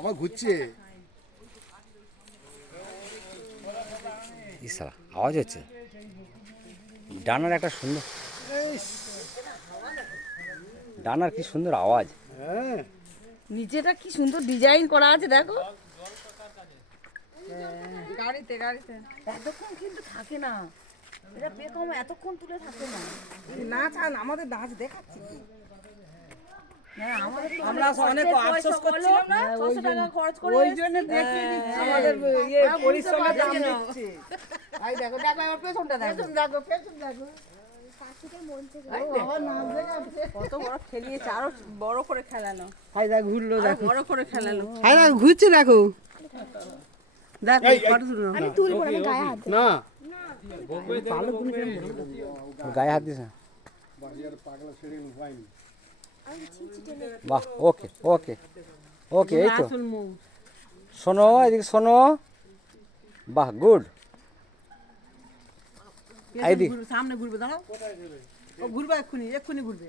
আবার ঘুরছে। ইসালা আওয়াজ হচ্ছে ডানার একটা সুন্দর ডানার কি সুন্দর আওয়াজ। হ্যাঁ নিচেটা কি সুন্দর ডিজাইন করা আছে দেখো। গাড়িতে গাড়িতে এতক্ষণ কিন্তু থাকে না, এটা বেকম এতক্ষণ তুলে থাকে না। নাচ আর আমাদের নাচ দেখাচ্ছি কি? আমরা অনেক আফসোস করছিলাম না, 600 টাকা খরচ করে ওই জন্য দেখিয়ে দিচ্ছি আমাদের ইয়ে পরিশ্রমের দাম দিচ্ছে। আই দেখো দেখো আমার পেছনটা দেখো, পেছন দেখো কত বড় খেলিয়েছে, আরো বড় করে খেলানো। হাই দেখ ঘুরলো, দেখো বড় করে খেলানো। হাই দেখো ঘুরছে, দেখো দেখো ফটো তুলো। আমি তুলবো না, আমি গায়ে হাত দেব। না গায়ে হাত দিস না। পাগলা ছেড়ে উপায় নেই। বাহ ওকে ওকে ওকে এই তো শোনো এদিকে শোনো। বাহ গুড। এইদিকে সামনে ঘুরবে, দাঁড়াও ও ঘুরবে, এক্ষুনি এক্ষুনি ঘুরবে।